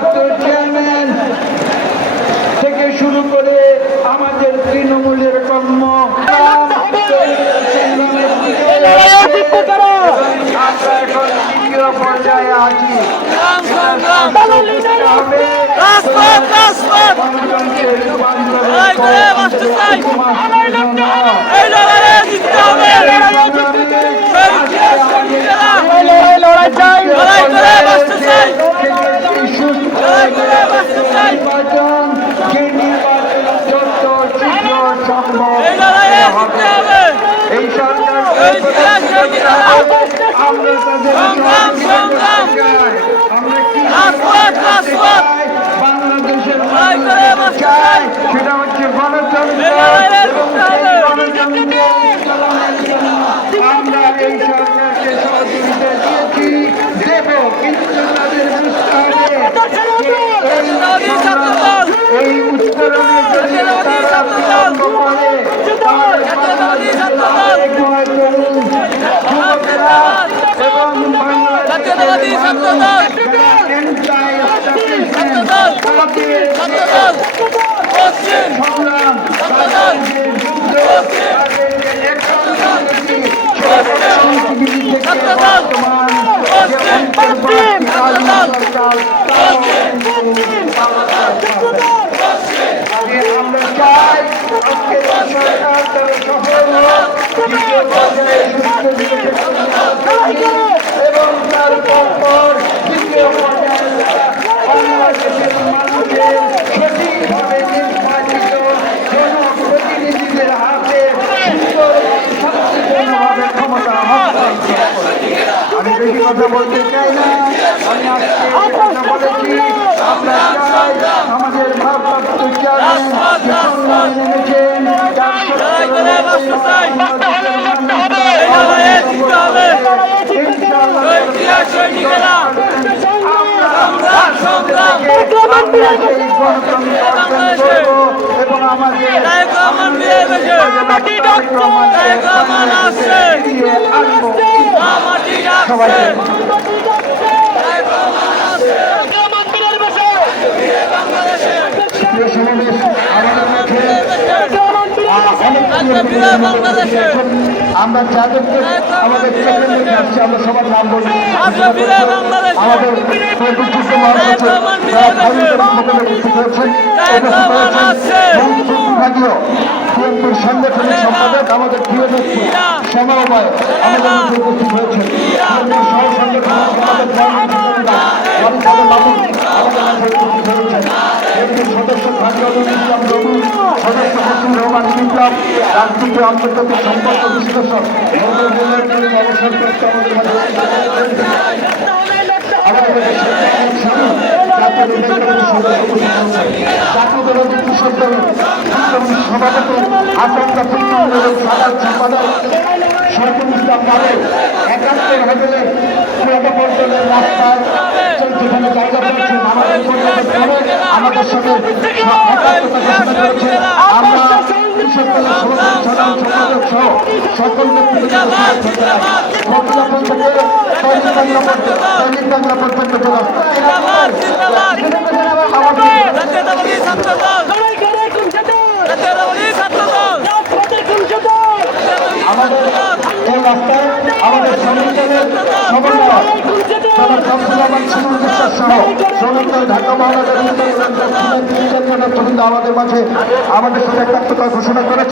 ভারপ্রাপ্ত চেয়ারম্যান থেকে শুরু করে আমাদের তৃণমূলের কর্ম আমরা এখন দ্বিতীয় পর্যায়ে আছি। এই সরকার বাংলাদেশের চাই সেটা হচ্ছে গণতন্ত্র আমরা এই সরকারকে সহযোগিতা দিয়েছি দেব, কিন্তু তাদের বুঝতে হবে এই উত্তরণের জন্য তারা বিলম্ব করে এবং আমরা চাই সরকার তারা সফল এবং তার পর দ্বিতীয় বাংলাদেশের মানুষের সঠিকভাবে নির্বাচিত জনপ্রতিনিধিদের হাতে শান্তিপূর্ণভাবে ক্ষমতা হস্তান্তর করে। আমি বেশি কথা বলতে চাই না, আমি আজকে কথা বলেছি। আমরা চাই আমাদের ভারপ্রাপ্ত চেয়ারম্যান এনেছেন এবং আমাদের সবাই আমরা যাদেরকে আমাদের চেকে আসছি আমরা সবার নাম বলি। আমাদের বিভাগীয় বিএনপির সাংগঠনিক সম্পাদক আমাদের প্রিয় ব্যক্তি সমবায় আমাদের মধ্যে উপস্থিত হয়েছেন। সহ সাংগঠনিক সদস্য খাজুল ইসলাম রবি, সদস্য ফজলুর রহমান বিপ্লব, রাজনীতি আন্তর্জাতিক সম্পর্ক বিশ্লেষক অবসরপ্রাপ্ত আমাদের জাতীয়তাবাদী কৃষক দলের সভাপতি আচমকা তৃণমূলের সাধারণ সম্পাদক শহীদুল ইসলাম কাদের 71 হোটেলে পুরানো পল্টনের রাস্তায় যেখানে জায়গা পাচ্ছেন আমাদের সাথে আমরা কৃষক দলের সাধারণ সম্পাদক সহ সকল ব্যক্তিগত দৈনিক বাংলা পর্যন্ত আমাদের এই রাস্তায় আমাদের সংবিধানের সমন্বয় ঢাকা মহানগর আমাদের মাঝে আমাদের সাথে একাত্মতা ঘোষণা করেছে।